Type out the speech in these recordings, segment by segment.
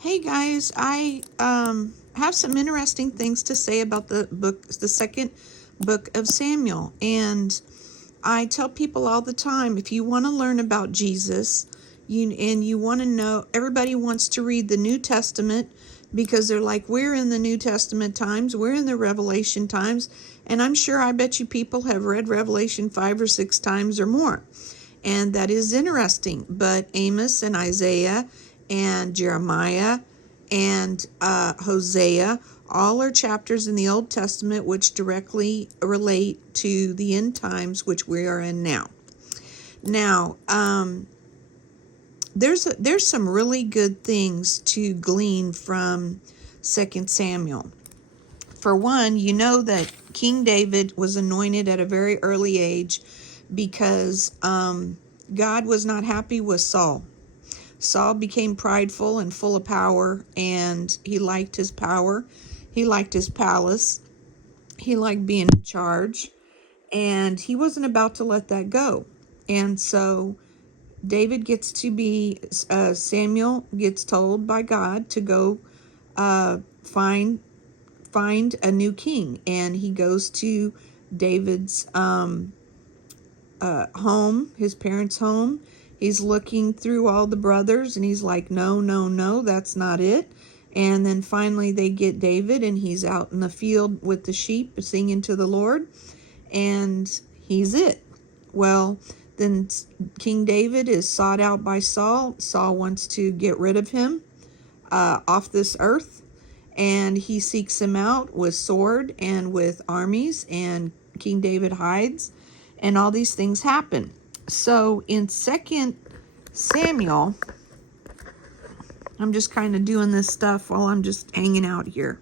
Hey guys, I have some interesting things to say about the second book of Samuel. And I tell people all the time, if you want to learn about Jesus, you want to know, everybody wants to read the New Testament because they're like, we're in the New Testament times, we're in the Revelation times, and I bet you people have read Revelation 5 or 6 times or more. And that is interesting. But Amos and Isaiah and Jeremiah and Hosea all are chapters in the Old Testament which directly relate to the end times which we are in now. Now, there's some really good things to glean from 2 Samuel. For one, you know that King David was anointed at a very early age because God was not happy with Saul. Saul became prideful and full of power, and he liked his power. He liked his palace. He liked being in charge, and he wasn't about to let that go. And so David gets to be, Samuel gets told by God to go find a new king, and he goes to David's home, his parents' home. He's looking through all the brothers, and he's like, no, no, no, that's not it. And then finally they get David, and he's out in the field with the sheep singing to the Lord, and he's it. Well, then King David is sought out by Saul. Saul wants to get rid of him off this earth, and he seeks him out with sword and with armies, and King David hides, and all these things happen. So in 2 Samuel, I'm just kind of doing this stuff while I'm just hanging out here.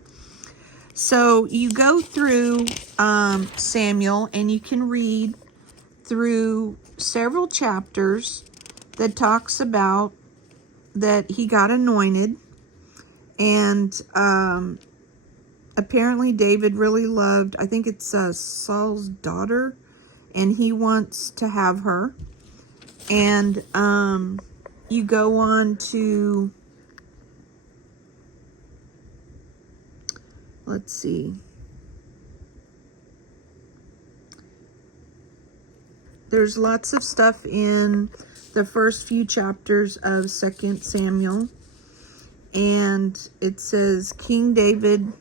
So you go through Samuel, and you can read through several chapters that talks about that he got anointed, and apparently David really loved, I think it's Saul's daughter, and he wants to have her. And you go on to, let's see, there's lots of stuff in the first few chapters of 2 Samuel, and it says King David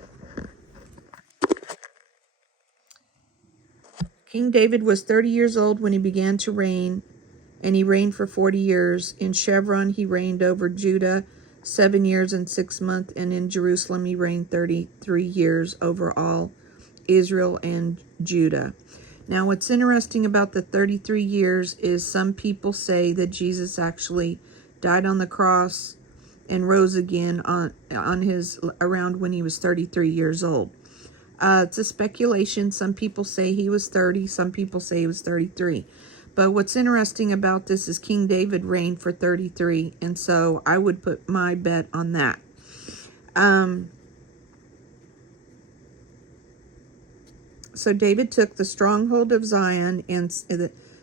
was 30 years old when he began to reign, and he reigned for 40 years. In Chevron he reigned over Judah 7 years and 6 months, and in Jerusalem he reigned 33 years over all Israel and Judah. Now, what's interesting about the 33 years is some people say that Jesus actually died on the cross and rose again on his around when he was 33 years old. It's a speculation. Some people say he was 30. Some people say he was 33. But what's interesting about this is King David reigned for 33, and so I would put my bet on that. So David took the stronghold of Zion, and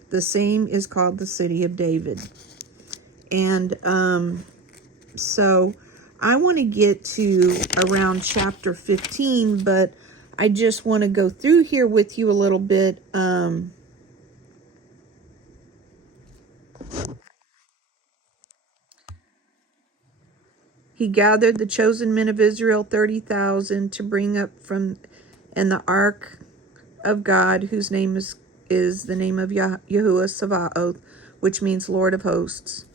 the same is called the city of David. And so I want to get to around chapter 15, but I just want to go through here with you a little bit. He gathered the chosen men of Israel, 30,000, to bring up from and the ark of God, whose name is the name of Yahuwah Sabaoth, which means Lord of Hosts.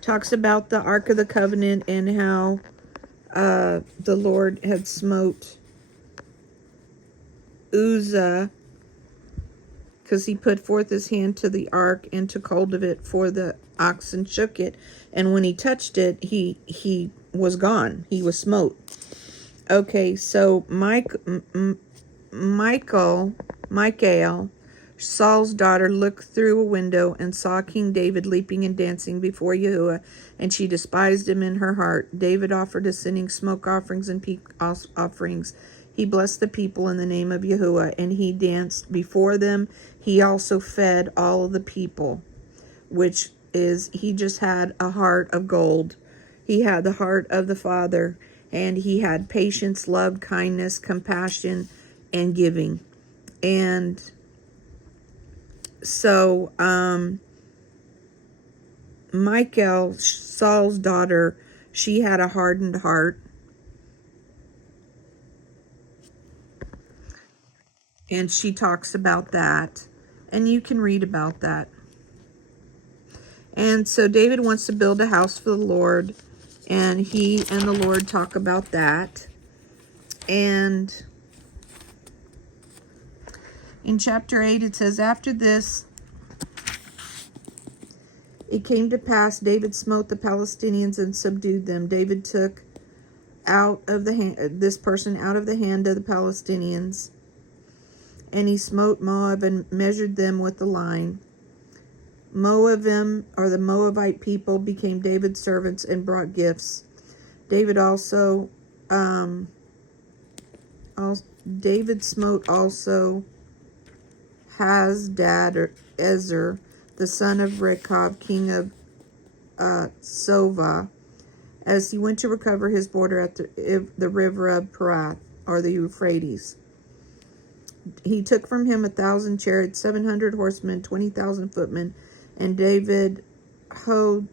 Talks about the Ark of the Covenant and how the Lord had smote Uzzah, because he put forth his hand to the ark and took hold of it, for the oxen shook it, and when he touched it, he was gone. He was smote. Okay, so Michael, Saul's daughter, looked through a window and saw King David leaping and dancing before Yahuwah, and she despised him in her heart. David offered ascending smoke offerings and peace offerings. He blessed the people in the name of Yahuwah, and he danced before them. He also fed all of the people, which is, he just had a heart of gold. He had the heart of the Father, and he had patience, love, kindness, compassion, and giving. And so, Michal, Saul's daughter, she had a hardened heart. And she talks about that. And you can read about that. And so David wants to build a house for the Lord. And he and the Lord talk about that. And in chapter 8 it says, after this, it came to pass, David smote the Palestinians and subdued them. David took out of the hand, this person out of the hand of the Palestinians, and he smote Moab and measured them with the line. Moabim, or the Moabite people, became David's servants and brought gifts. David smote also Hasdad, or Ezer, the son of Rechab, king of Sova, as he went to recover his border at the river of Parath, or the Euphrates. He took from him 1,000 chariots, 700 horsemen, 20,000 footmen, and David houghed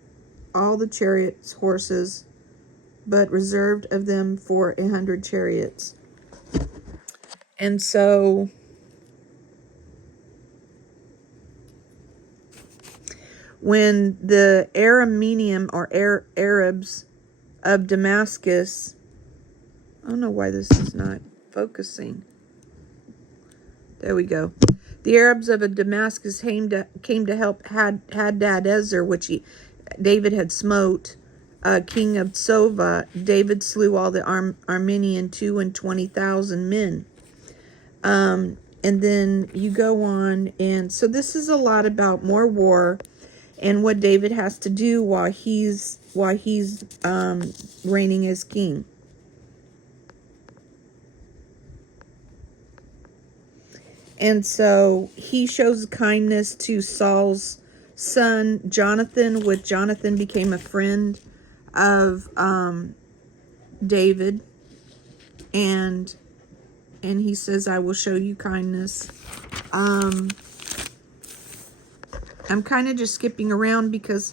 all the chariots' horses, but reserved of them for 100 chariots. And so when the Aramean, or Arabs of Damascus, I don't know why this is not focusing. There we go. The Arabs of Damascus came to help Hadadezer, which David had smote, king of Sova. David slew all the Aramean 22,000 men. And then you go on, and so this is a lot about more war and what David has to do while he's reigning as king. And so he shows kindness to Saul's son Jonathan, which Jonathan became a friend of David, and he says, I will show you kindness. I'm kind of just skipping around because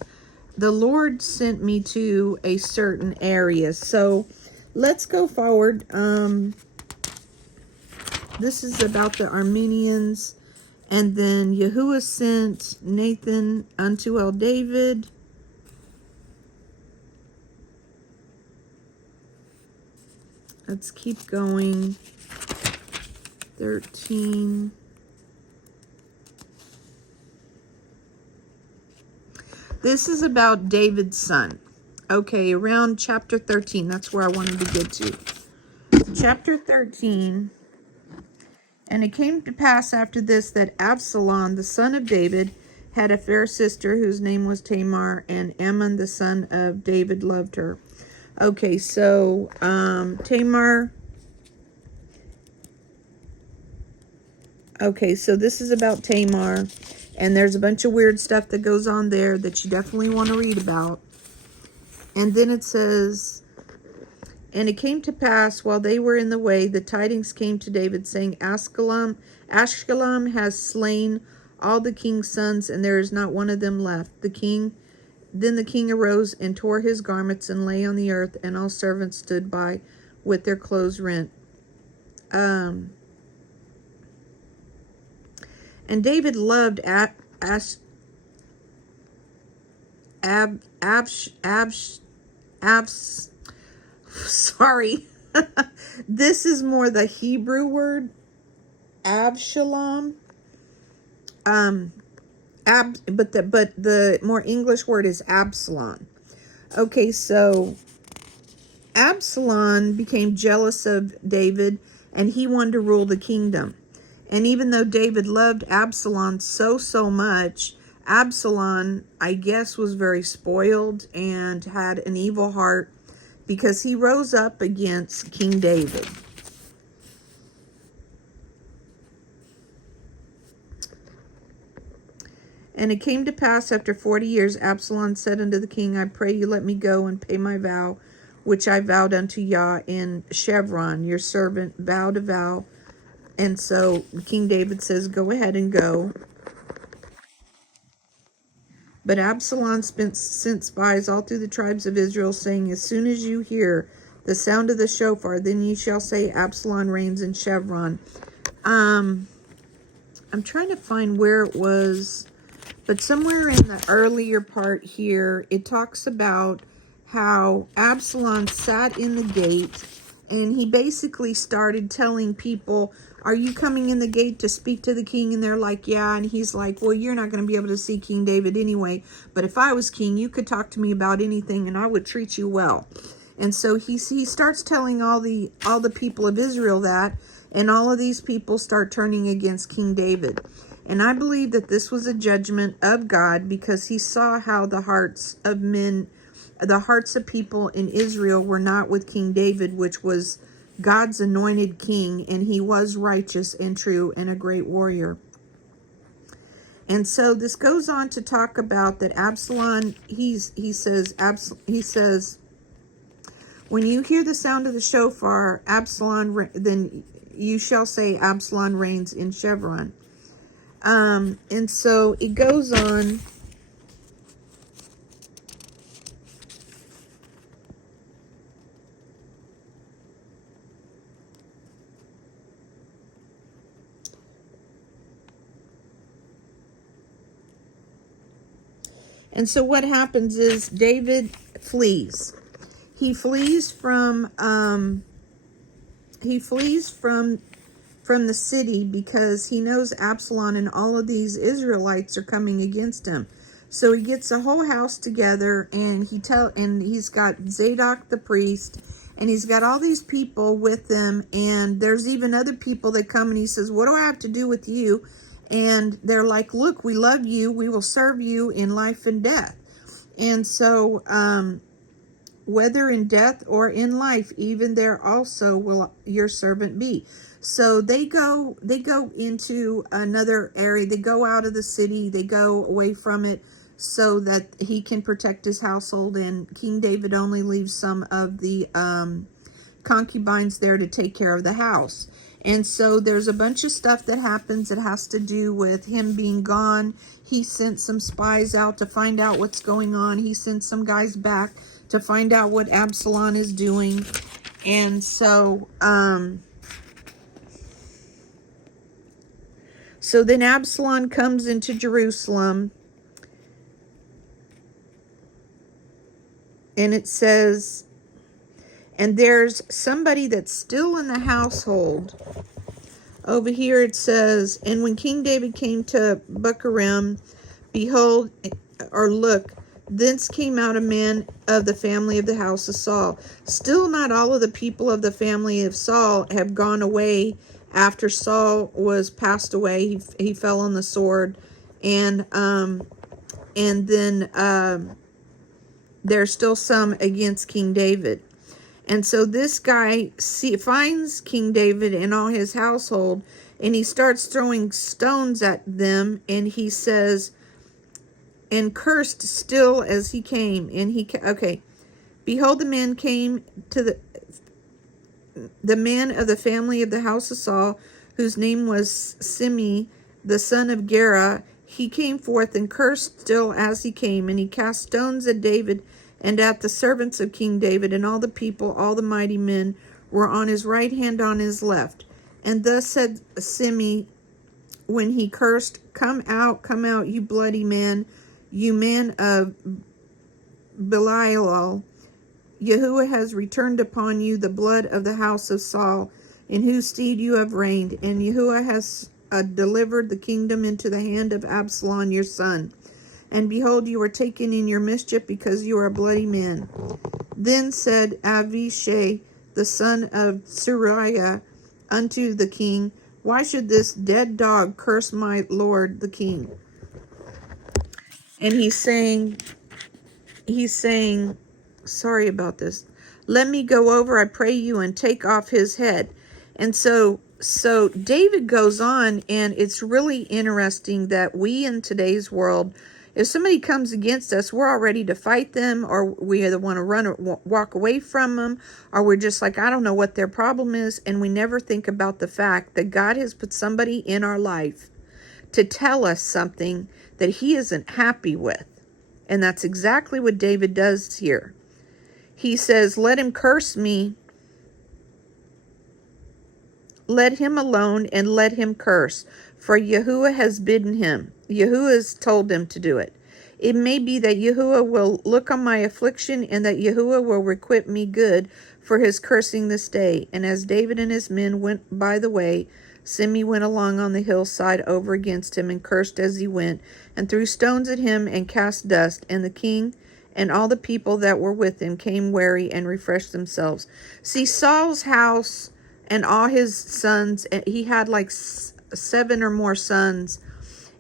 the Lord sent me to a certain area. So let's go forward. This is about the Arameans. And then Yahuwah sent Nathan unto David. Let's keep going. 13. This is about David's son. Okay, around chapter 13. That's where I wanted to get to. Chapter 13. And it came to pass after this that Absalom, the son of David, had a fair sister whose name was Tamar, and Ammon, the son of David, loved her. Okay, so Tamar. Okay, so this is about Tamar, and there's a bunch of weird stuff that goes on there that you definitely want to read about. And then it says, and it came to pass, while they were in the way, the tidings came to David, saying, Ashkelon has slain all the king's sons, and there is not one of them left. Then the king arose and tore his garments and lay on the earth, and all servants stood by with their clothes rent. And David loved sorry. This is more the Hebrew word, Abshalom. But the more English word is Absalom. Okay, so Absalom became jealous of David, and he wanted to rule the kingdom. And even though David loved Absalom so much, Absalom, I guess, was very spoiled and had an evil heart, because he rose up against King David. And it came to pass after 40 years, Absalom said unto the king, I pray you let me go and pay my vow, which I vowed unto Yah in Chevron. Your servant vowed a vow. And so King David says, go ahead and go. But Absalom sent spies all through the tribes of Israel, saying, as soon as you hear the sound of the shofar, then ye shall say, Absalom reigns in Chevron. I'm trying to find where it was, but somewhere in the earlier part here, it talks about how Absalom sat in the gate, and he basically started telling people, are you coming in the gate to speak to the king? And they're like, yeah. And he's like, well, you're not going to be able to see King David anyway. But if I was king, you could talk to me about anything and I would treat you well. And so he starts telling all the people of Israel that, and all of these people start turning against King David. And I believe that this was a judgment of God, because he saw how the hearts of men, the hearts of people in Israel were not with King David, which was God's anointed king, and he was righteous and true and a great warrior. And so this goes on to talk about that Absalom, he says, when you hear the sound of the shofar, Absalom, then you shall say Absalom reigns in Chevron. And so it goes on. And so what happens is David flees. He flees from the city, because he knows Absalom and all of these Israelites are coming against him. So he gets a whole house together, and he's got Zadok the priest, and he's got all these people with him, and there's even other people that come, and he says, what do I have to do with you? And they're like, look, we love you. We will serve you in life and death. And so, whether in death or in life, even there also will your servant be. So they go into another area. They go out of the city. They go away from it so that he can protect his household. And King David only leaves some of the concubines there to take care of the house. And so there's a bunch of stuff that happens that has to do with him being gone. He sent some spies out to find out what's going on. He sent some guys back to find out what Absalom is doing. And so, so then Absalom comes into Jerusalem, and it says, and there's somebody that's still in the household. Over here it says, and when King David came to Bahurim, behold, or look, thence came out a man of the family of the house of Saul. Still not all of the people of the family of Saul have gone away after Saul was passed away. He fell on the sword. And then there's still some against King David. And so this guy finds King David and all his household, and he starts throwing stones at them, and he says, and cursed still as he came. And behold, the man came to the man of the family of the house of Saul, whose name was Shimei, the son of Gera. He came forth and cursed still as he came, and he cast stones at David and at the servants of King David, and all the people, all the mighty men, were on his right hand, on his left. And thus said Shimei, when he cursed, come out, you bloody man, you man of Belial. Yahuwah has returned upon you the blood of the house of Saul, in whose stead you have reigned, and Yahuwah has delivered the kingdom into the hand of Absalom your son. And behold, you were taken in your mischief, because you are a bloody man. Then said Avishai, the son of Zeruiah, unto the king, why should this dead dog curse my lord the king? And he's saying, sorry about this. Let me go over, I pray you, and take off his head. And so So David goes on, and it's really interesting that we in today's world, if somebody comes against us, we're all ready to fight them, or we either want to run or walk away from them, or we're just like, I don't know what their problem is, and we never think about the fact that God has put somebody in our life to tell us something that he isn't happy with. And that's exactly what David does here. He says, let him curse me. Let him alone and let him curse, for Yahuwah has bidden him. Yahuwah has told him to do it. It may be that Yahuwah will look on my affliction, and that Yahuwah will requite me good for his cursing this day. And as David and his men went by the way, Shimei went along on the hillside over against him, and cursed as he went, and threw stones at him, and cast dust. And the king and all the people that were with him came weary and refreshed themselves. See, Saul's house and all his sons, he had like 7 or more sons,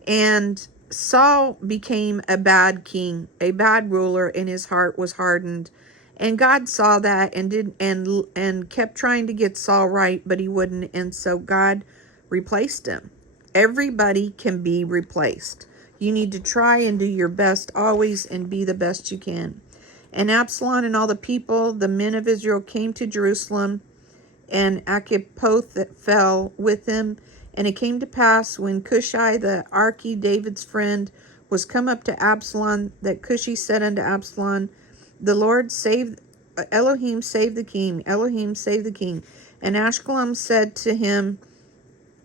and Saul became a bad king, a bad ruler, and his heart was hardened. And God saw that and kept trying to get Saul right, but he wouldn't, and so God replaced him. Everybody can be replaced. You need to try and do your best always and be the best you can. And Absalom and all the people, the men of Israel, came to Jerusalem, and Achitophel fell with him. And it came to pass, when Cushai the Archi, David's friend, was come up to Absalom, that Cushi said unto Absalom, the Lord save, Elohim save the king, Elohim save the king. And Ashkelon said to him,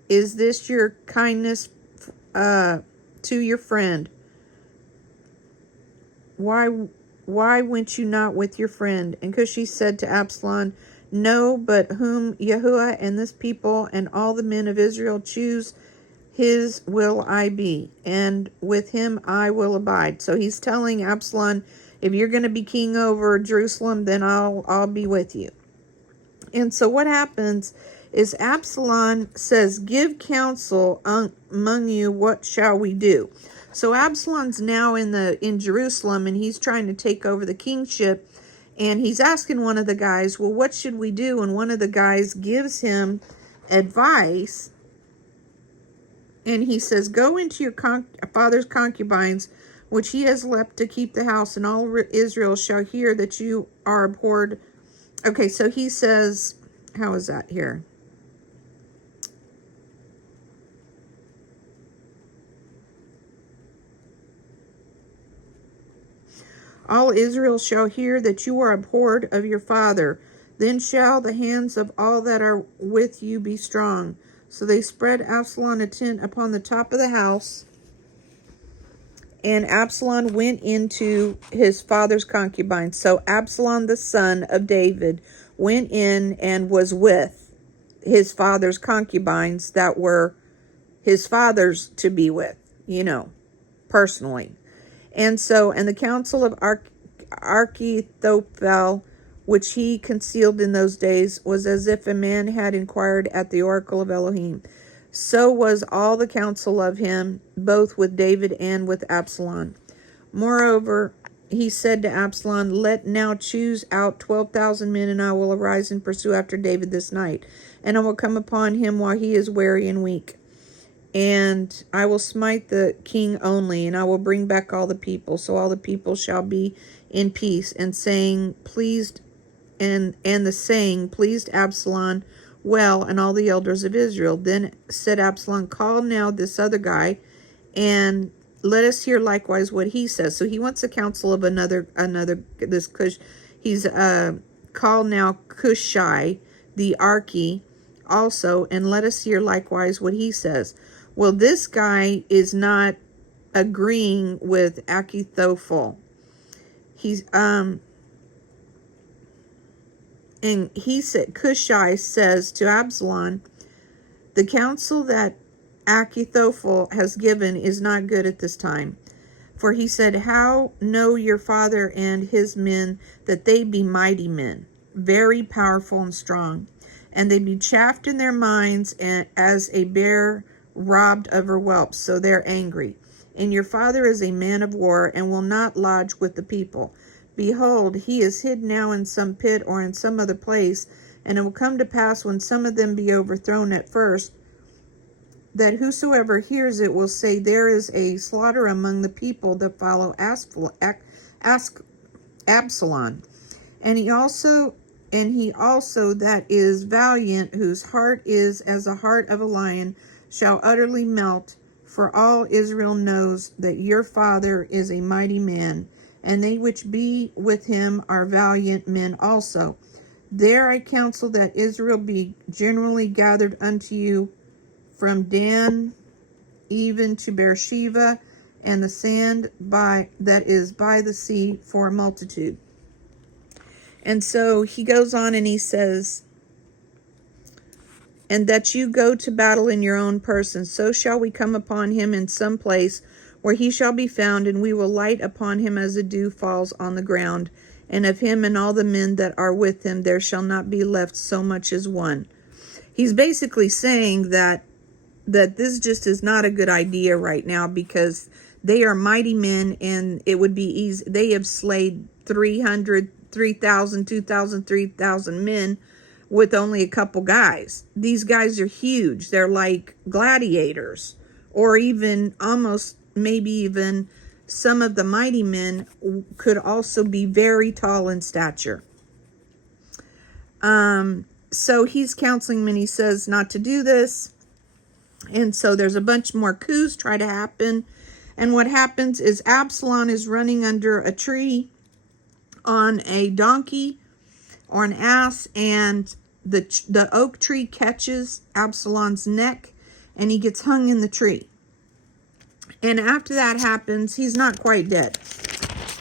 is this your kindness to your friend? Why went you not with your friend? And Cushi said to Absalom, no, but whom Yahuwah and this people and all the men of Israel choose, his will I be, and with him I will abide. So he's telling Absalom, if you're going to be king over Jerusalem, then I'll be with you. And so what happens is Absalom says, give counsel among you, what shall we do? So Absalom's now in Jerusalem, and he's trying to take over the kingship. And he's asking one of the guys, well, what should we do? And one of the guys gives him advice. And he says, go into your father's concubines, which he has left to keep the house, and all Israel shall hear that you are abhorred. Okay, so he says, how is that here? All Israel shall hear that you are abhorred of your father. Then shall the hands of all that are with you be strong. So they spread Absalom a tent upon the top of the house. And Absalom went into his father's concubines. So Absalom, the son of David, went in and was with his father's concubines that were his father's to be with, personally. And so, and the counsel of Achitophel, which he concealed in those days, was as if a man had inquired at the oracle of Elohim. So was all the counsel of him, both with David and with Absalom. Moreover, he said to Absalom, let now choose out 12,000 men, and I will arise and pursue after David this night. And I will come upon him while he is weary and weak. And I will smite the king only, and I will bring back all the people. So all the people shall be in peace. And saying pleased, and the saying pleased Absalom well, and all the elders of Israel. Then said Absalom, call now this other guy, and let us hear likewise what he says. So he wants the counsel of this Cush. He's called now Cushai the Archi also, and let us hear likewise what he says. Well, this guy is not agreeing with Achitophel. He's and he said, Cushai says to Absalom, the counsel that Achitophel has given is not good at this time. For he said, how know your father and his men that they be mighty men, very powerful and strong, and they be chafed in their minds, and as a bear robbed of her whelps, so they're angry. And your father is a man of war, and will not lodge with the people. Behold, he is hid now in some pit or in some other place, And it will come to pass, when some of them be overthrown at first, that whosoever hears it will say, there is a slaughter among the people that follow Absalom. And he also that is valiant, whose heart is as the heart of a lion, shall utterly melt. For all Israel knows that your father is a mighty man, and they which be with him are valiant men also. There I counsel that Israel be generally gathered unto you, from Dan even to Beersheba, and the sand that is by the sea, for a multitude. And so he goes on and he says, and that you go to battle in your own person, so shall we come upon him in some place where he shall be found, and we will light upon him as the dew falls on the ground, and of him and all the men that are with him there shall not be left so much as one. He's basically saying that this just is not a good idea right now, because they are mighty men, and it would be easy. They have slayed 300, 3,000, 2,000, 3,000 men with only a couple guys. These guys are huge. They're like gladiators, or even almost, maybe even some of the mighty men could also be very tall in stature. So he's counseling them, and he says not to do this. And so there's a bunch more coups try to happen. And what happens is Absalom is running under a tree on a donkey or an ass, and the oak tree catches Absalom's neck, and he gets hung in the tree. And after that happens, he's not quite dead.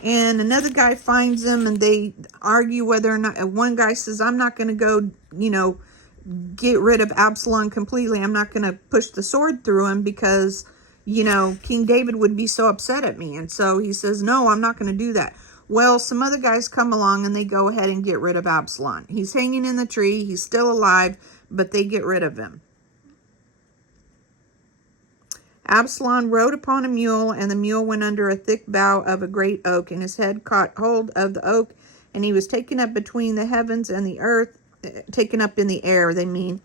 And another guy finds him, and they argue whether or not, one guy says, I'm not going to go, get rid of Absalom completely. I'm not going to push the sword through him, because, King David would be so upset at me. And so he says, no, I'm not going to do that. Well, some other guys come along, and they go ahead and get rid of Absalom. He's hanging in the tree. He's still alive, but they get rid of him. Absalom rode upon a mule, and the mule went under a thick bough of a great oak, and his head caught hold of the oak, and he was taken up between the heavens and the earth, taken up in the air, they mean.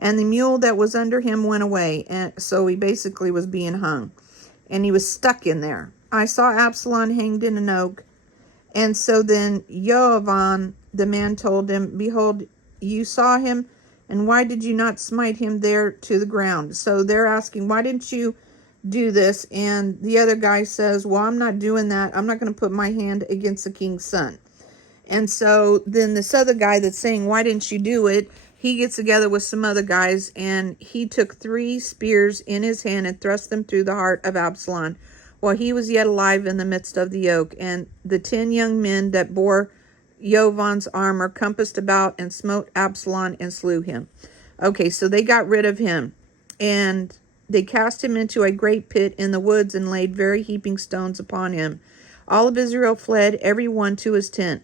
And the mule that was under him went away, and so he basically was being hung, and he was stuck in there. I saw Absalom hanged in an oak. And so then Joavan, the man, told him, behold, you saw him, and why did you not smite him there to the ground? So they're asking, why didn't you do this? And the other guy says, well, I'm not doing that. I'm not going to put my hand against the king's son. And so then this other guy that's saying, why didn't you do it? He gets together with some other guys, and he took 3 spears in his hand and thrust them through the heart of Absalom, while he was yet alive in the midst of the oak. And the 10 young men that bore Joav's armor compassed about and smote Absalom and slew him. Okay, so they got rid of him, and they cast him into a great pit in the woods, and laid very heaping stones upon him. All of Israel fled, every one to his tent.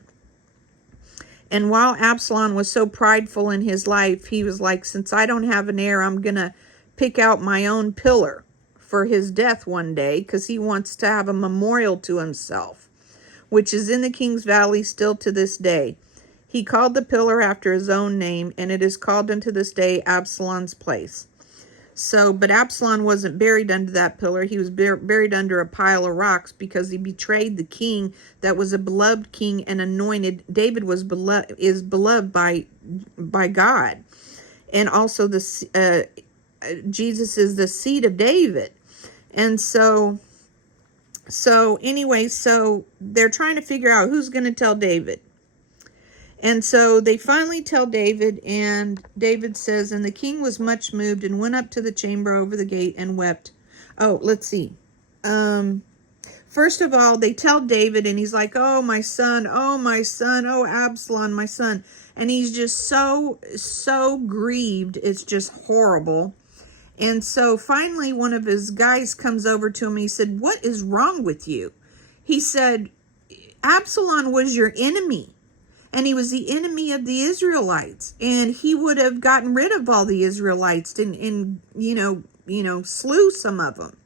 And while Absalom was so prideful in his life, he was like, since I don't have an heir, I'm going to pick out my own pillar for his death one day, because he wants to have a memorial to himself, which is in the King's Valley still to this day. He called the pillar after his own name, and it is called unto this day Absalom's place. So, but Absalom wasn't buried under that pillar. He was buried under a pile of rocks, because he betrayed the king that was a beloved king and anointed. David is beloved by God. And also Jesus is the seed of David. And so anyway, so they're trying to figure out who's going to tell David. And so they finally tell David, and David says, and the king was much moved and went up to the chamber over the gate and wept. Oh, let's see. First of all, they tell David, and he's like, oh, my son, oh, Absalom, my son. And he's just so grieved. It's just horrible. And so finally, one of his guys comes over to him. And he said, what is wrong with you? He said, Absalom was your enemy. And he was the enemy of the Israelites. And he would have gotten rid of all the Israelites and slew some of them.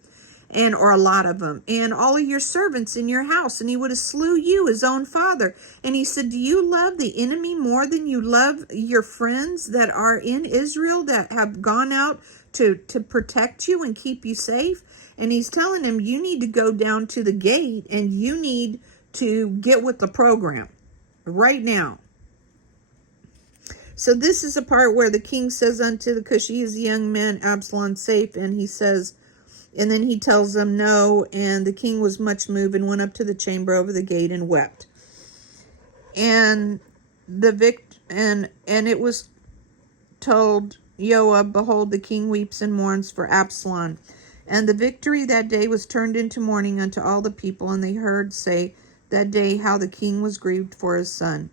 and or a lot of them, and all of your servants in your house, and he would have slew you, his own father. And he said, do you love the enemy more than you love your friends that are in Israel, that have gone out to protect you and keep you safe? And he's telling him, you need to go down to the gate and you need to get with the program right now. So this is a part where the king says unto the Cushite, the young man, Absalom safe? And he says, and then he tells them no. And the king was much moved and went up to the chamber over the gate and wept. And and it was told Joab, behold, the king weeps and mourns for Absalom. And the victory that day was turned into mourning unto all the people, and they heard say that day how the king was grieved for his son.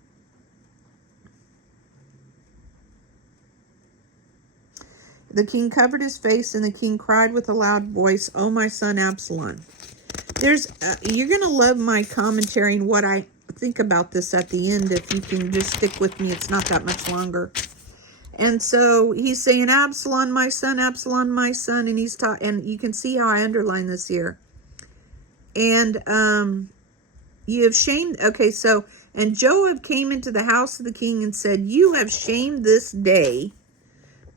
The king covered his face, and the king cried with a loud voice, O my son Absalom. You're going to love my commentary and what I think about this at the end. If you can just stick with me, it's not that much longer. And so he's saying, Absalom, my son, and he's and you can see how I underline this here. And you have shamed, okay, so, and Joab came into the house of the king and said, you have shamed this day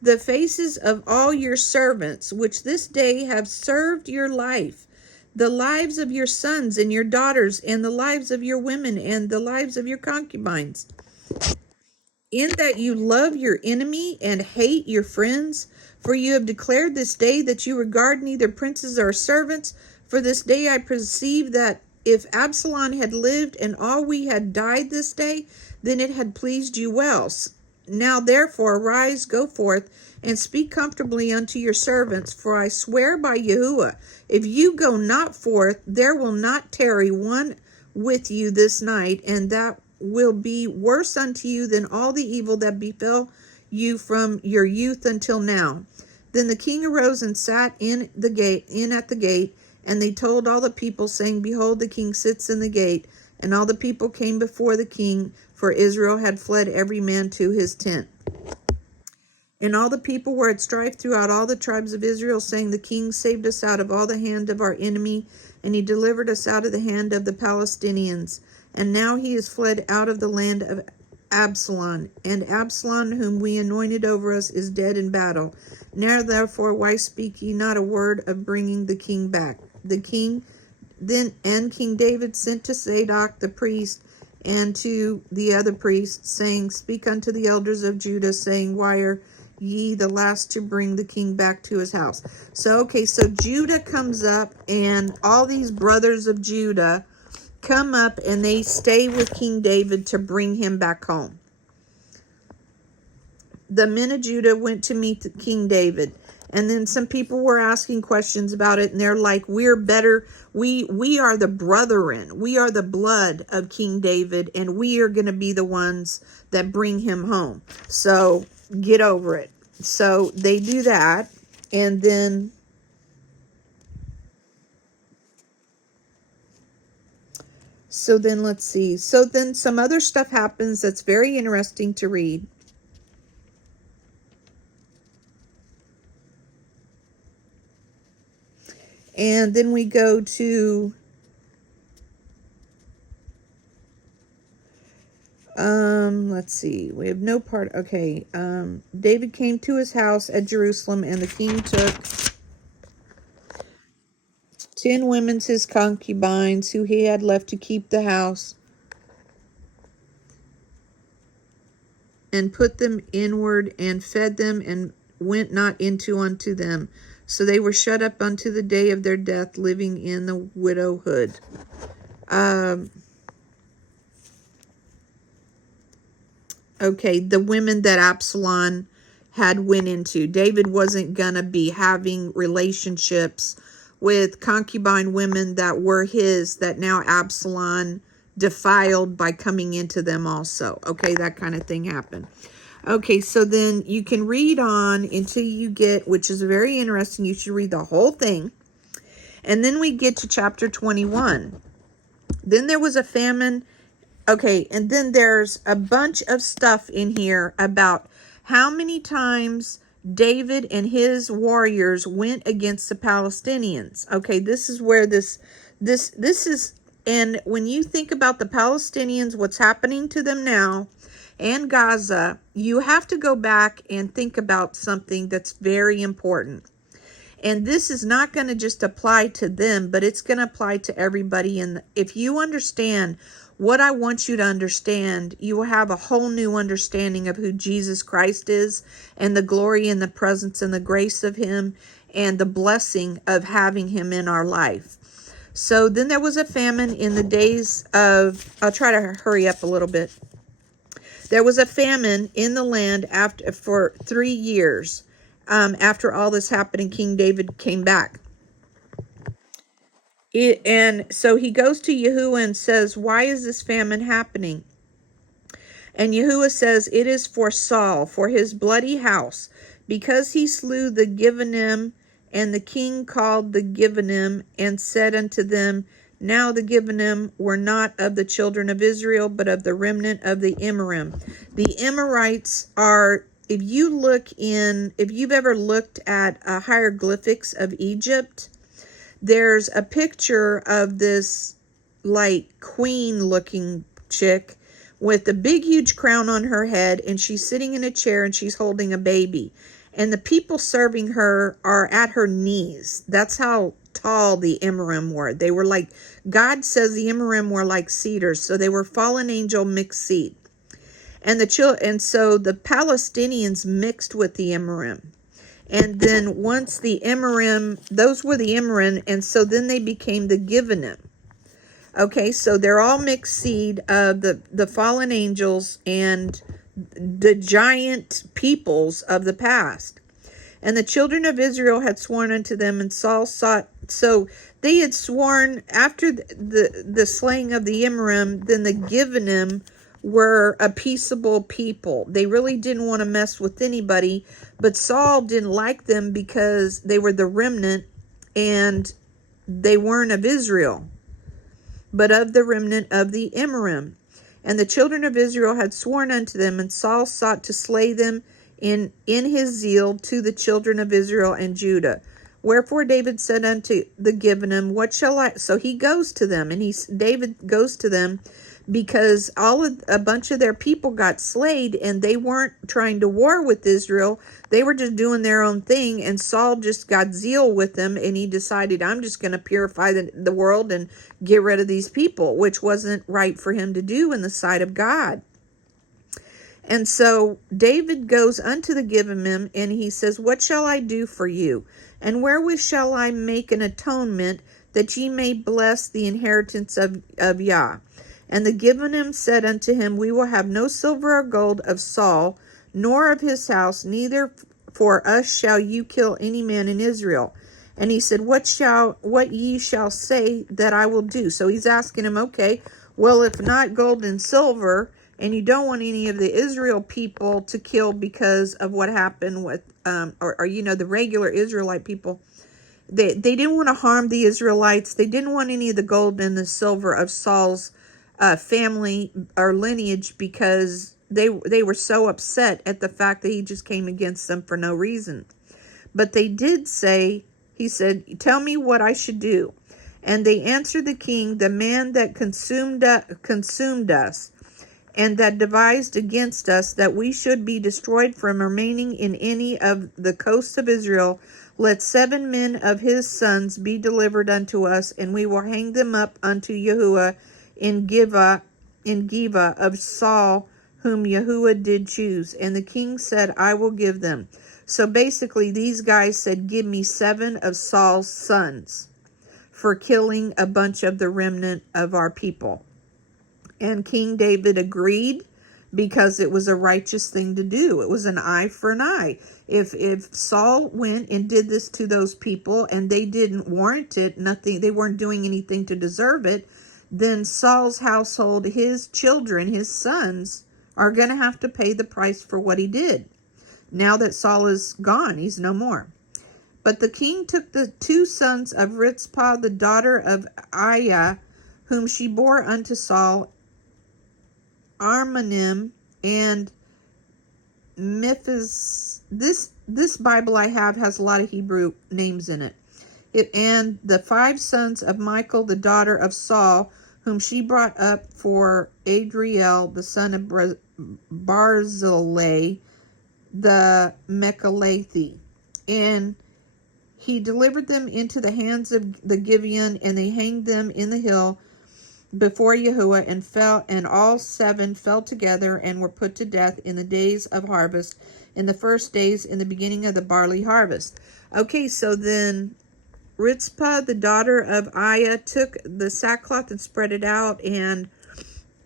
the faces of all your servants, which this day have served your life, the lives of your sons and your daughters, and the lives of your women, and the lives of your concubines, in that you love your enemy and hate your friends. For you have declared this day that you regard neither princes or servants. For this day I perceive that if Absalom had lived and all we had died this day, then it had pleased you well. Now therefore arise, go forth, and speak comfortably unto your servants. For I swear by Yahuwah, if you go not forth, there will not tarry one with you this night, and that will be worse unto you than all the evil that befell you from your youth until now. Then the king arose and sat in at the gate, and they told all the people, saying, behold, the king sits in the gate. And all the people came before the king, for Israel had fled every man to his tent. And all the people were at strife throughout all the tribes of Israel, saying, the king saved us out of all the hand of our enemy, and he delivered us out of the hand of the Palestinians. And now he is fled out of the land of Absalom. And Absalom, whom we anointed over us, is dead in battle. Now therefore, why speak ye not a word of bringing the king back? The king then and King David sent to Zadok the priest and to the other priests, saying, speak unto the elders of Judah, saying, why are ye the last to bring the king back to his house? So, okay, so Judah comes up, and all these brothers of Judah come up, and they stay with King David to bring him back home. The men of Judah went to meet King David. And then some people were asking questions about it, and they're like, we're better. We are the brethren. We are the blood of King David, and we are going to be the ones that bring him home. So get over it. So they do that. And then let's see. So then some other stuff happens that's very interesting to read. And then we go to let's see. We have no part. Okay. David came to his house at Jerusalem, and the king took 10 women, his concubines, who he had left to keep the house, and put them inward, and fed them, and went not into unto them. So they were shut up unto the day of their death, living in the widowhood. Okay, the women that Absalom had went into. David wasn't going to be having relationships with concubine women that were his, that now Absalom defiled by coming into them also. Okay, that kind of thing happened. Okay, so then you can read on until you get, which is very interesting. You should read the whole thing. And then we get to chapter 21. Then there was a famine. Okay, and then there's a bunch of stuff in here about how many times David and his warriors went against the Palestinians. Okay, this is where this is, and when you think about the Palestinians, what's happening to them now, and Gaza, you have to go back and think about something that's very important. And this is not going to just apply to them, but it's going to apply to everybody. And if you understand what I want you to understand, you will have a whole new understanding of who Jesus Christ is, and the glory and the presence and the grace of him, and the blessing of having him in our life. So then there was a famine in the days of, I'll try to hurry up a little bit. There was a famine in the land for 3 years. After all this happened and King David came back. And so he goes to Yahuwah and says, why is this famine happening? And Yahuwah says, it is for Saul, for his bloody house, because he slew the Givonim. And the king called the Givonim and said unto them, now the Givonim were not of the children of Israel, but of the remnant of the Emorites. The Emorites are, if you've ever looked at hieroglyphics of Egypt, there's a picture of this like queen looking chick with a big huge crown on her head, and she's sitting in a chair and she's holding a baby. And the people serving her are at her knees. That's how tall the Emorim were. They were like, God says the Emorim were like cedars, so they were fallen angel mixed seed. And so the Palestinians mixed with the Emorim. And then once the Emorim, those were the Emorim, and so then they became the Givonim. Okay, so they're all mixed seed of the fallen angels and the giant peoples of the past. And the children of Israel had sworn unto them, and Saul sought. So they had sworn after the slaying of the Emorim, then the Givonim were a peaceable people. They really didn't want to mess with anybody, but Saul didn't like them because they were the remnant and they weren't of Israel, but of the remnant of the Emorim. And the children of Israel had sworn unto them, and Saul sought to slay them in his zeal to the children of Israel and Judah. Wherefore David said unto the Givonim, what shall I? So he goes to them, and David goes to them because a bunch of their people got slayed, and they weren't trying to war with Israel. They were just doing their own thing, and Saul just got zeal with them, and he decided, I'm just going to purify the world and get rid of these people, which wasn't right for him to do in the sight of God. And so David goes unto the Givonim, and he says, what shall I do for you? And wherewith shall I make an atonement, that ye may bless the inheritance of Yah? And the Givonim said unto him, we will have no silver or gold of Saul, nor of his house, neither for us shall you kill any man in Israel. And he said, what ye shall say that I will do? So he's asking him, okay, well, if not gold and silver, and you don't want any of the Israel people to kill because of what happened with, the regular Israelite people, they didn't want to harm the Israelites. They didn't want any of the gold and the silver of Saul's family or lineage, because they were so upset at the fact that he just came against them for no reason. But they did say, he said, tell me what I should do. And they answered the king, the man that consumed us, and that devised against us, that we should be destroyed from remaining in any of the coasts of Israel, let 7 men of his sons be delivered unto us, and we will hang them up unto Yahuwah in Giva of Saul, whom Yahuwah did choose. And the king said, I will give them. So basically these guys said, give me 7 of Saul's sons for killing a bunch of the remnant of our people. And King David agreed, because it was a righteous thing to do. It was an eye for an eye. If Saul went and did this to those people and they didn't warrant it, they weren't doing anything to deserve it, then Saul's household, his children, his sons, are going to have to pay the price for what he did. Now that Saul is gone, he's no more. But the king took the 2 sons of Rizpah, the daughter of Aiah, whom she bore unto Saul, Armanim and Mephibosheth. this Bible I have has a lot of Hebrew names in it. And the 5 sons of Michal, the daughter of Saul, whom she brought up for Adriel, the son of Barzillai, the Mechalathi. And he delivered them into the hands of the Gibeon, and they hanged them in the hill before Yahuwah, and all 7 fell together and were put to death in the days of harvest, in the first days in the beginning of the barley harvest. Okay, so then Rizpah, the daughter of Aiah, took the sackcloth and spread it out, and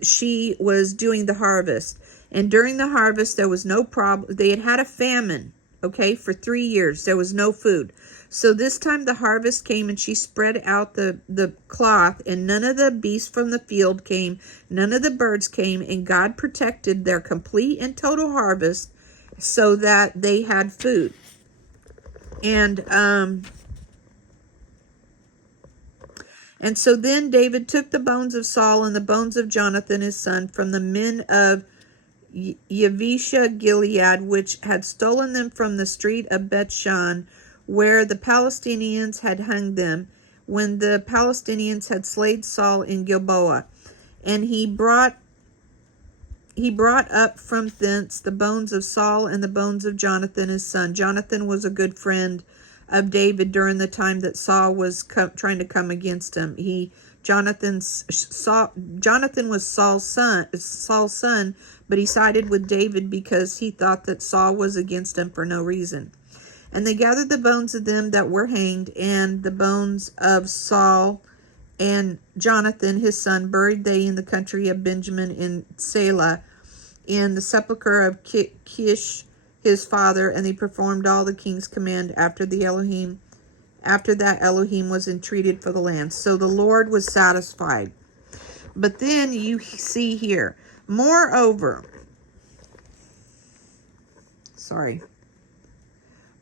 she was doing the harvest. And during the harvest, there was no problem. They had a famine, okay, for 3 years. There was no food. So this time the harvest came, and she spread out the cloth, and none of the beasts from the field came, none of the birds came, and God protected their complete and total harvest so that they had food. And so then David took the bones of Saul and the bones of Jonathan his son from the men of Yavisha Gilead, which had stolen them from the street of Bethshan, where the Palestinians had hung them, when the Palestinians had slain Saul in Gilboa. And he brought up from thence the bones of Saul and the bones of Jonathan his son. Jonathan was a good friend of David during the time that Saul was trying to come against him. Jonathan was Saul's son, but he sided with David because he thought that Saul was against him for no reason. And they gathered the bones of them that were hanged, and the bones of Saul and Jonathan his son buried they in the country of Benjamin in Selah, in the sepulchre of Kish his father, and they performed all the king's command after that Elohim was entreated for the land. So the Lord was satisfied. But then you see here, moreover,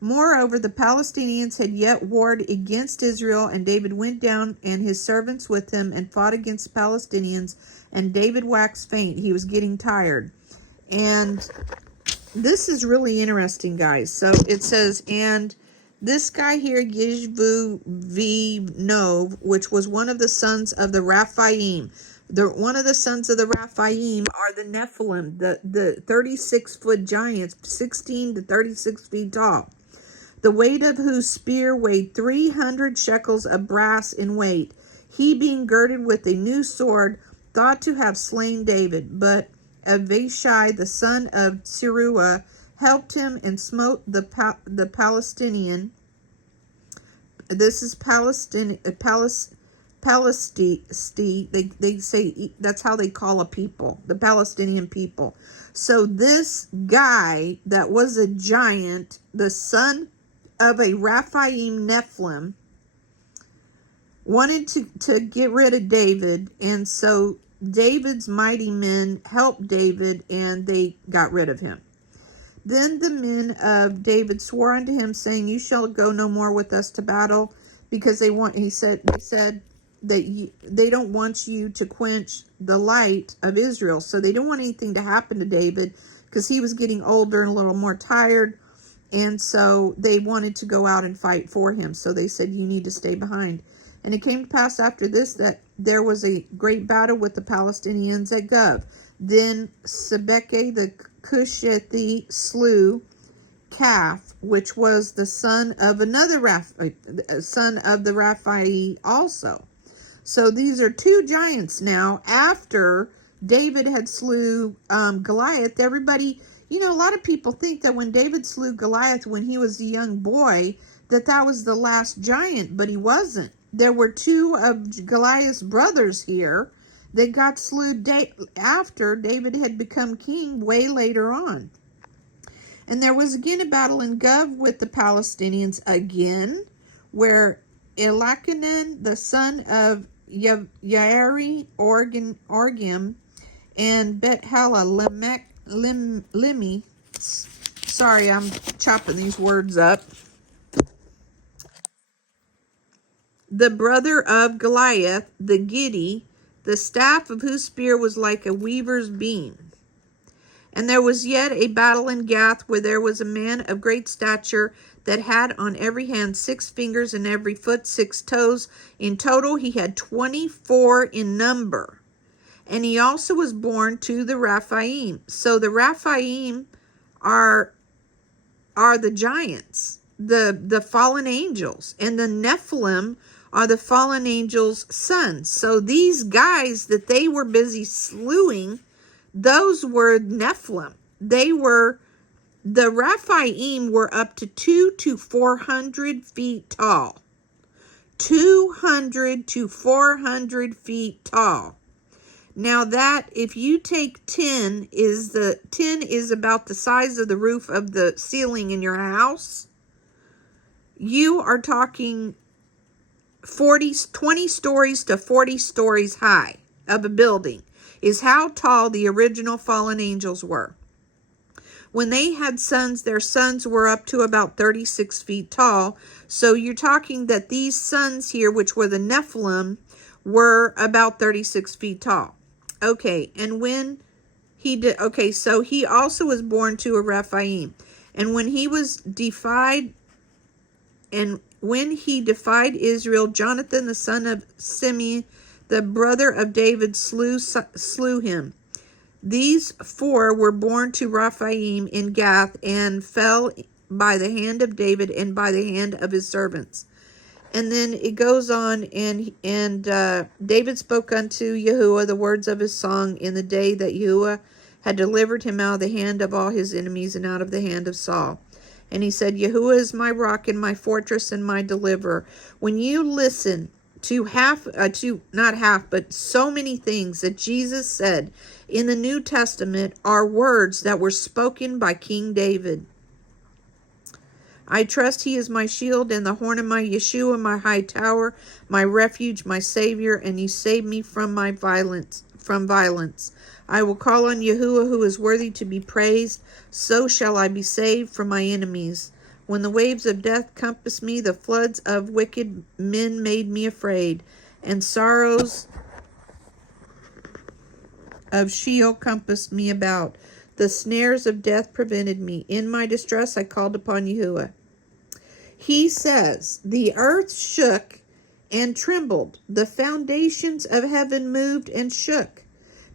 the Palestinians had yet warred against Israel, and David went down and his servants with him and fought against the Palestinians, and David waxed faint. He was getting tired. And this is really interesting, guys. So it says, and this guy here, Yishvu v. Nov, which was one of the sons of the Raphaim. One of the sons of the Raphaim are the NEPHLIM, the 36-foot giants, 16 to 36 feet tall. The weight of whose spear weighed 300 shekels of brass in weight. He, being girded with a new sword, thought to have slain David, but Avishai, the son of Zeruiah, helped him and smote the Palestinian. This is Palestine. They say that's how they call a people, the Palestinian people. So this guy that was a giant, the son of a Raphaim Nephilim, wanted to get rid of David, and so David's mighty men helped David, and they got rid of him. Then the men of David swore unto him, saying, "You shall go no more with us to battle," because they said that they don't want you to quench the light of Israel. So they don't want anything to happen to David, because he was getting older and a little more tired, and so they wanted to go out and fight for him. So they said, "You need to stay behind." And it came to pass after this that there was a great battle with the Palestinians at Gov. Then Sebeke the Cushithi slew Calf, which was the son of another son of the Raphaim also. So these are 2 giants now. After David had slew Goliath, everybody, a lot of people think that when David slew Goliath when he was a young boy, that was the last giant, but he wasn't. There were 2 of Goliath's brothers here that got slew after David had become king way later on. And there was again a battle in Gov with the Palestinians again, where Elakanan, the son of Yairi, Orgim, and Bet-Hala, Limi, sorry, I'm chopping these words up, the brother of Goliath, the Gitti, the staff of whose spear was like a weaver's beam. And there was yet a battle in Gath, where there was a man of great stature that had on every hand 6 fingers, and every foot 6 toes. In total he had 24 in number. And he also was born to the Rephaim. So the Rephaim are the giants, the fallen angels, and the Nephilim are the fallen angels' sons. So these guys that they were busy slewing, those were Nephilim. The Rephaim were up to 200 to 400 feet tall. 200 to 400 feet tall. Now that, if you take 10 is about the size of the roof of the ceiling in your house, you are talking 20 stories to 40 stories high of a building is how tall the original fallen angels were. When they had sons, their sons were up to about 36 feet tall. So you're talking that these sons here, which were the Nephilim, were about 36 feet tall. Okay, and when he did, okay, so he also was born to a Rephaim. And when he defied Israel, Jonathan, the son of Simeon, the brother of David, slew him. These 4 were born to Rephaim in Gath, and fell by the hand of David and by the hand of his servants. And then it goes on, and David spoke unto Yahuwah the words of his song in the day that Yahuwah had delivered him out of the hand of all his enemies and out of the hand of Saul. And he said, Yahuwah is my rock and my fortress and my deliverer. When you listen to not half, but so many things that Jesus said in the New Testament are words that were spoken by King David. I trust he is my shield and the horn of my Yeshua, my high tower, my refuge, my savior, and he saved me from violence. I will call on Yahuwah, who is worthy to be praised. So shall I be saved from my enemies. When the waves of death compassed me, the floods of wicked men made me afraid, and sorrows of Sheol compassed me about. The snares of death prevented me. In my distress I called upon Yahuwah. He says, the earth shook and trembled. The foundations of heaven moved and shook,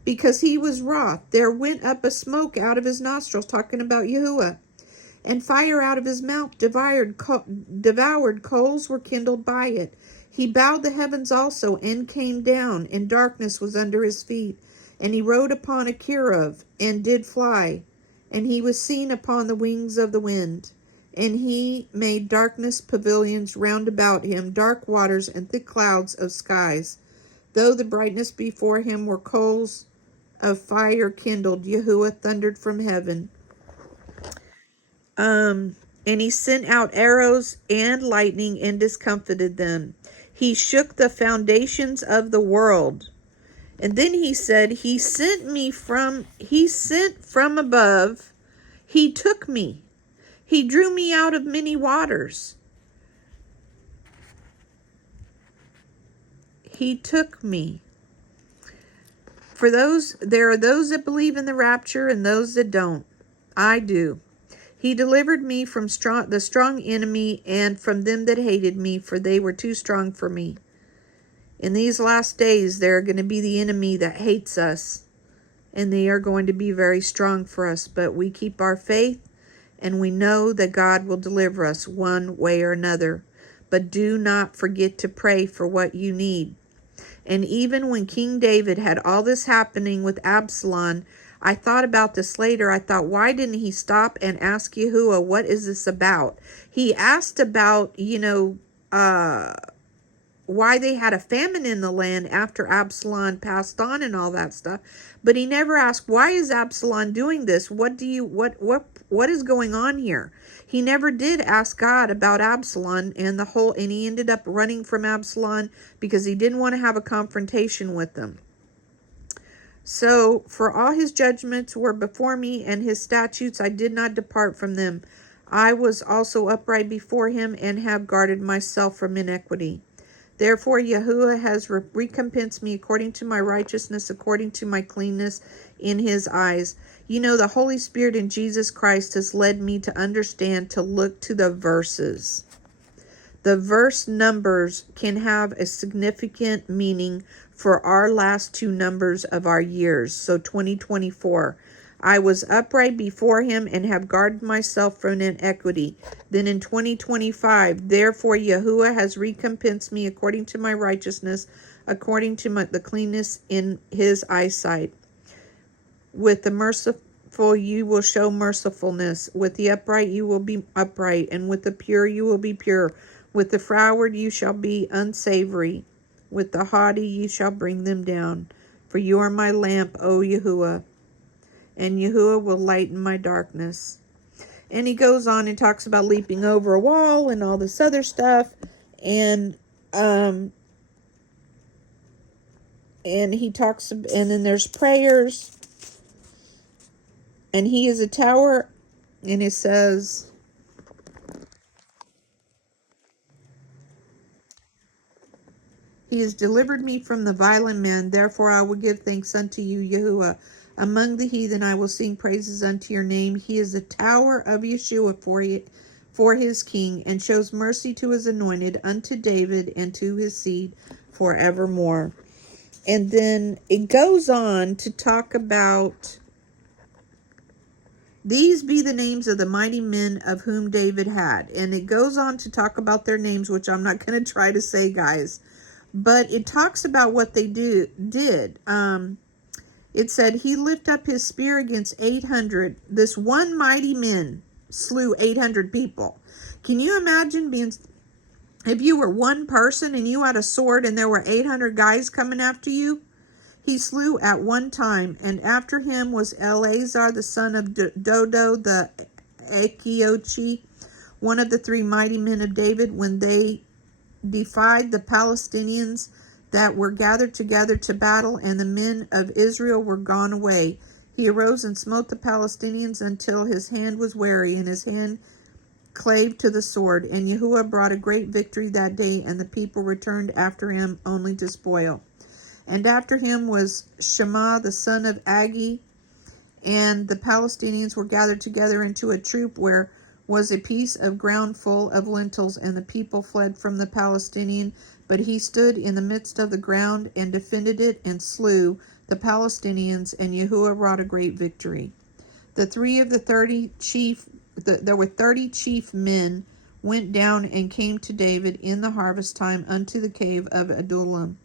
because he was wroth. There went up a smoke out of his nostrils, talking about Yahuwah, and fire out of his mouth devoured coals were kindled by it. He bowed the heavens also, and came down, and darkness was under his feet. And he rode upon a cherub, and did fly, and he was seen upon the wings of the wind. And he made darkness pavilions round about him, dark waters and thick clouds of skies. Though the brightness before him were coals of fire kindled, Yahuwah thundered from heaven. And he sent out arrows and lightning and discomfited them. He shook the foundations of the world. And then he said, he sent from above. He took me. He drew me out of many waters. He took me. There are those that believe in the rapture and those that don't. I do. He delivered me from the strong enemy and from them that hated me, for they were too strong for me. In these last days, there are going to be the enemy that hates us, and they are going to be very strong for us. But we keep our faith, and we know that God will deliver us one way or another. But do not forget to pray for what you need. And even when King David had all this happening with Absalom, I thought about this later. I thought, why didn't he stop and ask Yahuwah, what is this about? He asked about, why they had a famine in the land after Absalom passed on and all that stuff. But he never asked, why is Absalom doing this? What is going on here? He never did ask God about Absalom and he ended up running from Absalom because he didn't want to have a confrontation with them. So, for all his judgments were before me, and his statutes I did not depart from them. I was also upright before him, and have guarded myself from iniquity. Therefore, Yahuwah has recompensed me according to my righteousness, according to my cleanness in his eyes. You know, the Holy Spirit in Jesus Christ has led me to understand, to look to the verses. The verse numbers can have a significant meaning for our last two numbers of our years. So 2024. I was upright before him and have guarded myself from inequity. Then in 2025, therefore Yahuwah has recompensed me according to my righteousness, according to the cleanness in his eyesight. With the merciful you will show mercifulness. With the upright you will be upright. And with the pure you will be pure. With the froward you shall be unsavory. With the haughty you shall bring them down. For you are my lamp, O Yahuwah. And Yahuwah will lighten my darkness. And he goes on and talks about leaping over a wall and all this other stuff. And he talks, and then there's prayers. And he is a tower, and it says, he has delivered me from the violent men, therefore I will give thanks unto you, Yahuwah. Among the heathen I will sing praises unto your name. He is the tower of Yeshua for his king, and shows mercy to his anointed, unto David and to his seed forevermore. And then it goes on to talk about, these be the names of the mighty men of whom David had. And it goes on to talk about their names, which I'm not going to try to say, guys. But it talks about what they did. It said, he lifted up his spear against 800. This one mighty man slew 800 people. Can you imagine being, if you were one person and you had a sword and there were 800 guys coming after you? He slew at one time, and after him was Eleazar the son of Dodo the Achiochi, one of the three mighty men of David, when they defied the Palestinians that were gathered together to battle, and the men of Israel were gone away. He arose and smote the Palestinians until his hand was weary, and his hand clave to the sword. And Yahuwah brought a great victory that day, and the people returned after him only to spoil. And after him was Shema the son of Agi, and the Palestinians were gathered together into a troop where was a piece of ground full of lentils, and the people fled from the Palestinian. But he stood in the midst of the ground and defended it and slew the Palestinians, and Yahuwah wrought a great victory. The three of the 30 chief, there were 30 chief men, went down and came to David in the harvest time unto the cave of Adullam.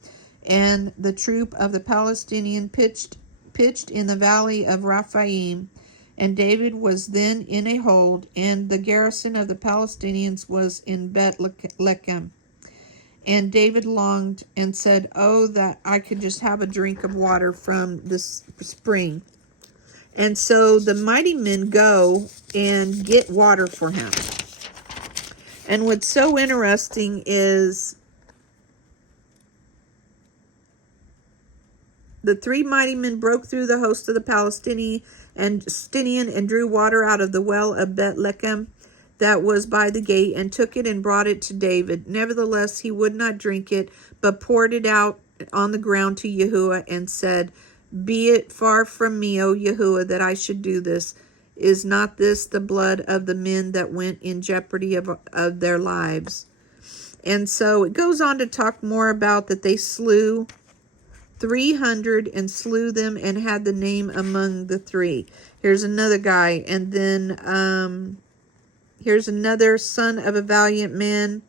And the troop of the Palestinian pitched in the valley of Rephaim, and David was then in a hold, and the garrison of the Palestinians was in Beth-lechem. And David longed and said, oh, that I could just have a drink of water from this spring. And so the mighty men go and get water for him. And what's so interesting is the three mighty men broke through the host of the Palestinian and drew water out of the well of Beth-lechem that was by the gate, and took it and brought it to David. Nevertheless, he would not drink it, but poured it out on the ground to Yahuwah, and said, be it far from me, O Yahuwah, that I should do this. Is not this the blood of the men that went in jeopardy of their lives? And so it goes on to talk more about that they slew 300 and slew them, and had the name among the three. Here's another guy. And then here's another son of a valiant man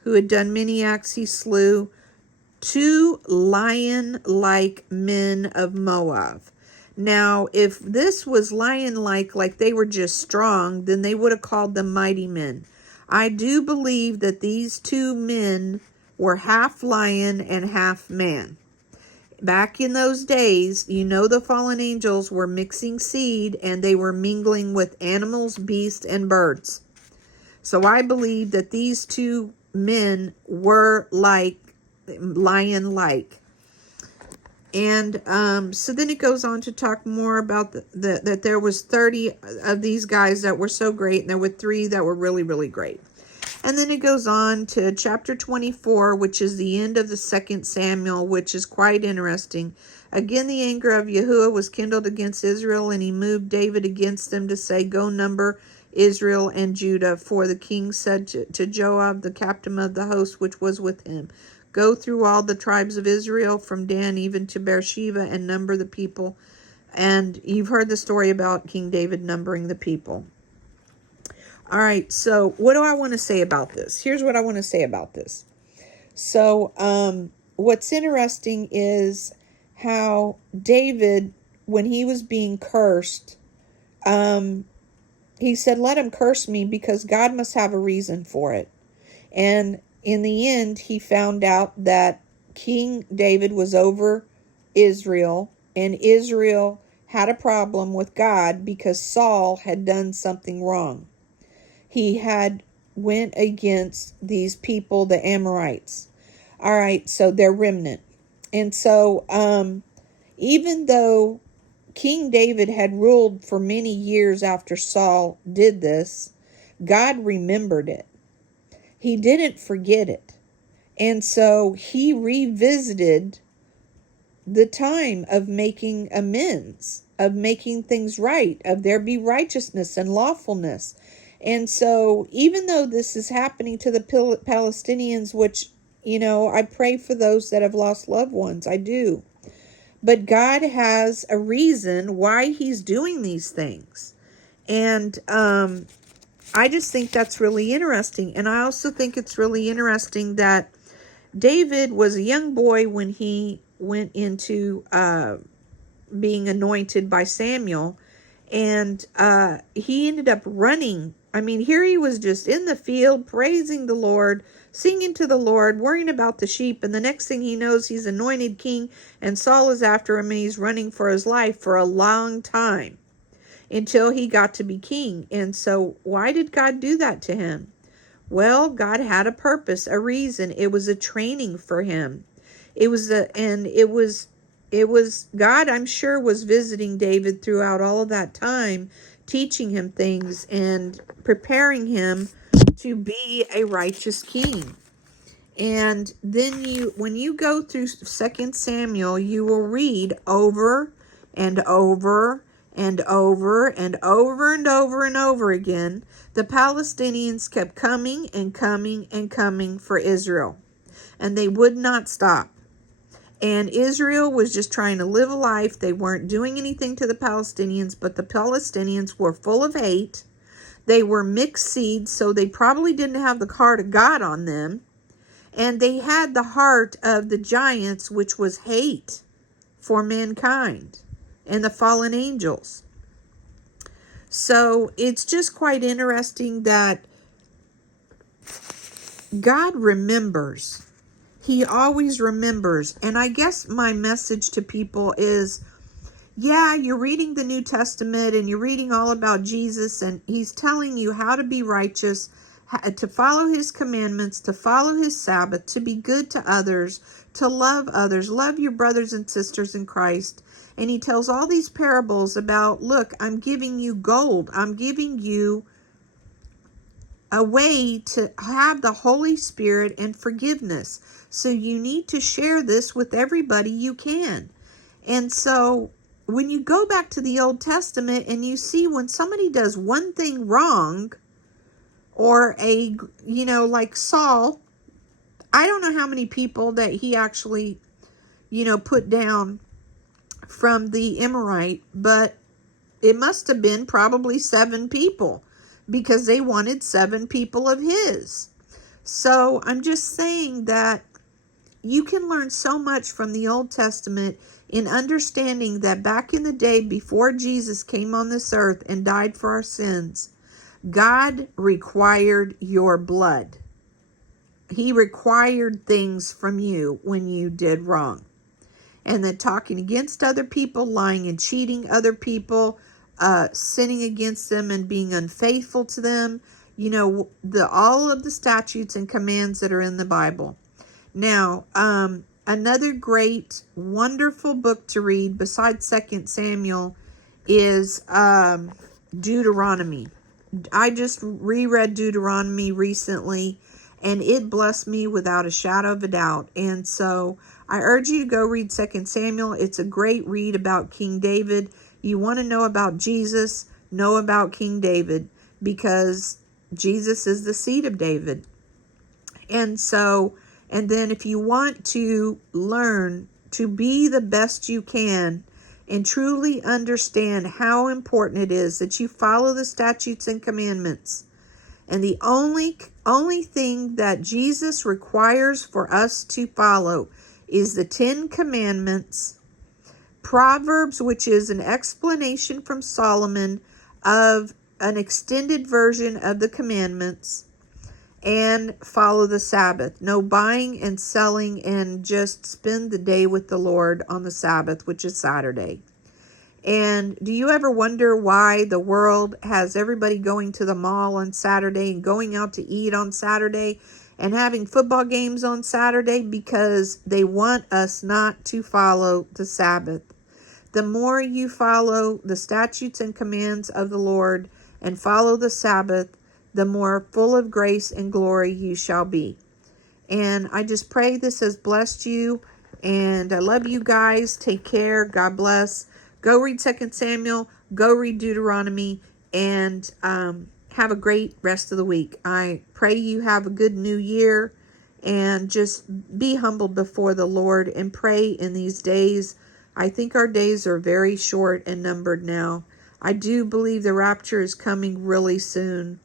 who had done many acts. He slew 2 lion-like men of Moab. Now, if this was lion-like, like they were just strong, then they would have called them mighty men. I do believe that these 2 men were half lion and half man. Back in those days, you know, the fallen angels were mixing seed, and they were mingling with animals, beasts, and birds. So I believe that these 2 men were like lion-like. And so then it goes on to talk more about that there was 30 of these guys that were so great, and there were 3 that were really, really great. And then it goes on to chapter 24, which is the end of the 2nd Samuel, which is quite interesting. Again, the anger of Yahuwah was kindled against Israel, and he moved David against them to say, go number Israel and Judah. For the king said to Joab, the captain of the host which was with him, go through all the tribes of Israel from Dan even to Beersheba and number the people. And you've heard the story about King David numbering the people. All right, so what do I want to say about this? Here's what I want to say about this. So what's interesting is how David, when he was being cursed, he said, let him curse me because God must have a reason for it. And in the end, he found out that King David was over Israel, and Israel had a problem with God because Saul had done something wrong. He had went against these people, the Amorites. All right, so they're remnant. And so even though King David had ruled for many years after Saul did this, God remembered it. He didn't forget it. And so he revisited the time of making amends, of making things right, of there be righteousness and lawfulness. And so even though this is happening to the Palestinians, which, I pray for those that have lost loved ones, I do. But God has a reason why he's doing these things. And I just think that's really interesting. And I also think it's really interesting that David was a young boy when he went into being anointed by Samuel. And he ended up running. I mean, here he was just in the field, praising the Lord, singing to the Lord, worrying about the sheep. And the next thing he knows, he's anointed king, and Saul is after him, and he's running for his life for a long time until he got to be king. And so why did God do that to him? Well, God had a purpose, a reason. It was a training for him. It was God, I'm sure, was visiting David throughout all of that time, teaching him things and preparing him to be a righteous king. And then when you go through 2 Samuel, you will read over and over and over and over and over and over again, the Palestinians kept coming and coming and coming for Israel, and they would not stop. And Israel was just trying to live a life. They weren't doing anything to the Palestinians, but the Palestinians were full of hate. They were mixed seeds, so they probably didn't have the heart of God on them. And they had the heart of the giants, which was hate for mankind and the fallen angels. So it's just quite interesting that God remembers. He always remembers. And I guess my message to people is, yeah, you're reading the New Testament and you're reading all about Jesus, and he's telling you how to be righteous, to follow his commandments, to follow his Sabbath, to be good to others, to love others, love your brothers and sisters in Christ. And he tells all these parables about, look, I'm giving you gold. I'm giving you a way to have the Holy Spirit and forgiveness. So you need to share this with everybody you can. And so when you go back to the Old Testament and you see when somebody does one thing wrong, or like Saul, I don't know how many people that he actually, put down from the Amorite, but it must have been probably 7 people, because they wanted 7 people of his. So I'm just saying that you can learn so much from the Old Testament in understanding that back in the day before Jesus came on this earth and died for our sins, God required your blood. He required things from you when you did wrong. And that talking against other people, lying and cheating other people, sinning against them and being unfaithful to them, all of the statutes and commands that are in the Bible. Now, another great, wonderful book to read besides 2 Samuel is Deuteronomy. I just reread Deuteronomy recently, and it blessed me without a shadow of a doubt. And so I urge you to go read 2 Samuel. It's a great read about King David. You want to know about Jesus, know about King David, because Jesus is the seed of David. And so, and then if you want to learn to be the best you can and truly understand how important it is that you follow the statutes and commandments, and the only thing that Jesus requires for us to follow is the 10 Commandments, Proverbs, which is an explanation from Solomon of an extended version of the commandments, and follow the Sabbath. No buying and selling, and just spend the day with the Lord on the Sabbath, which is Saturday. And do you ever wonder why the world has everybody going to the mall on Saturday and going out to eat on Saturday and having football games on Saturday? Because they want us not to follow the Sabbath. The more you follow the statutes and commands of the Lord and follow the Sabbath, the more full of grace and glory you shall be. And I just pray this has blessed you. And I love you guys. Take care. God bless. Go read 2 Samuel. Go read Deuteronomy. And have a great rest of the week. I pray you have a good new year. And just be humbled before the Lord and pray in these days. I think our days are very short and numbered now. I do believe the rapture is coming really soon.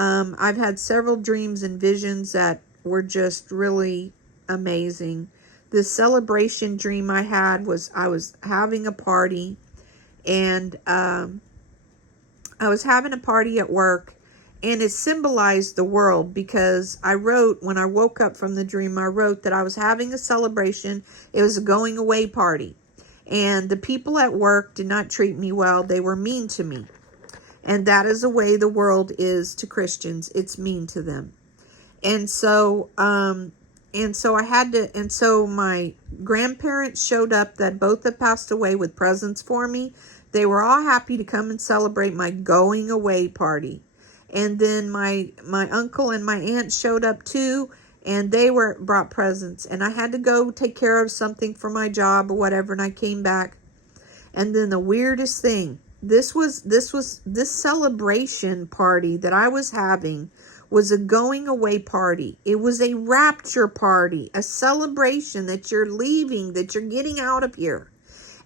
I've had several dreams and visions that were just really amazing. The celebration dream I had was I was having a party, and I was having a party at work, and it symbolized the world, because I wrote, when I woke up from the dream, I wrote that I was having a celebration. It was a going away party, and the people at work did not treat me well. They were mean to me. And that is the way the world is to Christians. It's mean to them. And so my grandparents showed up that both had passed away with presents for me. They were all happy to come and celebrate my going away party. And then my uncle and my aunt showed up too, and they brought presents. And I had to go take care of something for my job or whatever, and I came back. And then the weirdest thing, this celebration party that I was having was a going away party. It was a rapture party, a celebration that you're leaving, that you're getting out of here.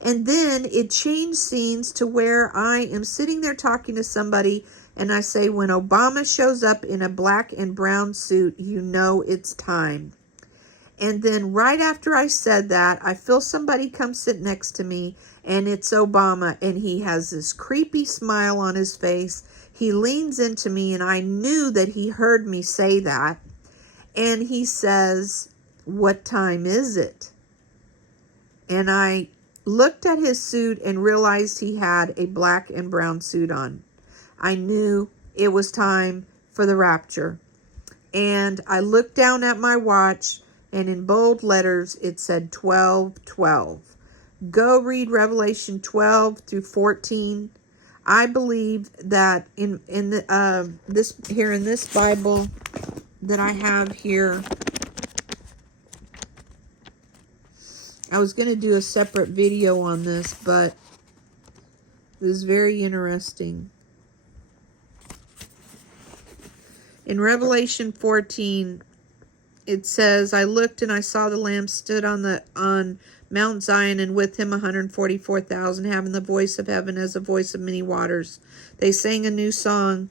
And then it changed scenes to where I am sitting there talking to somebody, and I say, when Obama shows up in a black and brown suit, you know it's time. And then right after I said that, I feel somebody come sit next to me, and it's Obama, and he has this creepy smile on his face. He leans into me, and I knew that he heard me say that. And he says, "What time is it?" And I looked at his suit and realized he had a black and brown suit on. I knew it was time for the rapture. And I looked down at my watch, and in bold letters, it said 12:12. Go read Revelation 12 through 14. I believe that in this Bible that I have here, I was going to do a separate video on this, but this is very interesting. In Revelation 14, it says, I looked and I saw the Lamb stood on Mount Zion, and with him 144,000, having the voice of heaven as the voice of many waters. They sang a new song.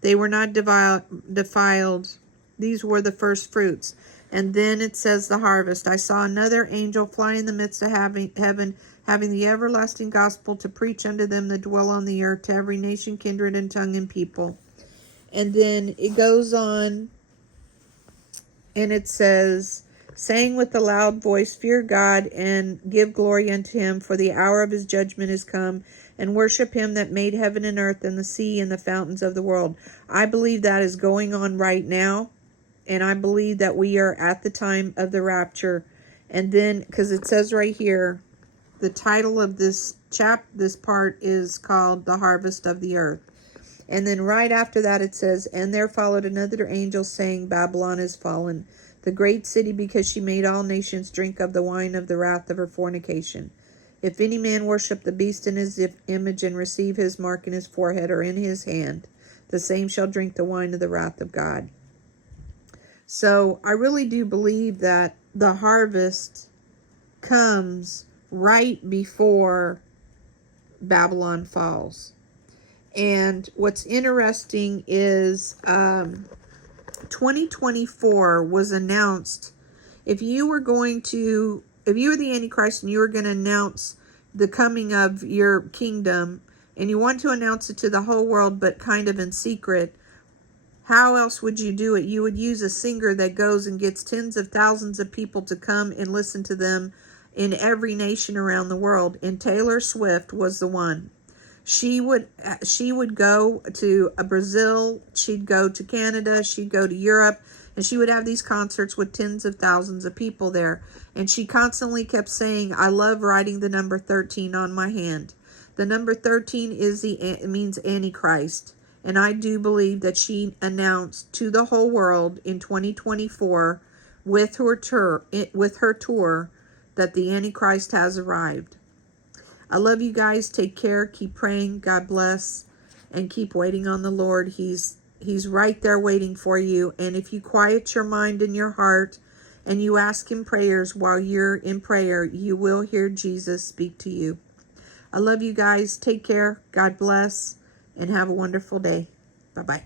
They were not defiled. These were the first fruits. And then it says the harvest. I saw another angel fly in the midst of heaven, having the everlasting gospel to preach unto them that dwell on the earth, to every nation, kindred, and tongue, and people. And then it goes on, and it says, saying with a loud voice, fear God and give glory unto him, for the hour of his judgment is come, and worship him that made heaven and earth and the sea and the fountains of the world. I believe that is going on right now, and I believe that we are at the time of the rapture. And then, because it says right here, the title of this part is called The Harvest of the Earth. And then right after that it says, and there followed another angel saying, Babylon is fallen, the great city, because she made all nations drink of the wine of the wrath of her fornication. If any man worship the beast in his image and receive his mark in his forehead or in his hand, the same shall drink the wine of the wrath of God. So I really do believe that the harvest comes right before Babylon falls. And what's interesting is 2024 was announced. If you were the Antichrist and you were going to announce the coming of your kingdom, and you want to announce it to the whole world, but kind of in secret, how else would you do it? You would use a singer that goes and gets tens of thousands of people to come and listen to them in every nation around the world. And Taylor Swift was the one. She would go to Brazil, she'd go to Canada, she'd go to Europe, and she would have these concerts with tens of thousands of people there. And she constantly kept saying, I love writing the number 13 on my hand. The number 13 means Antichrist. And I do believe that she announced to the whole world in 2024 with her tour that the Antichrist has arrived. I love you guys. Take care. Keep praying. God bless. And keep waiting on the Lord. He's right there waiting for you. And if you quiet your mind and your heart and you ask him prayers while you're in prayer, you will hear Jesus speak to you. I love you guys. Take care. God bless. And have a wonderful day. Bye-bye.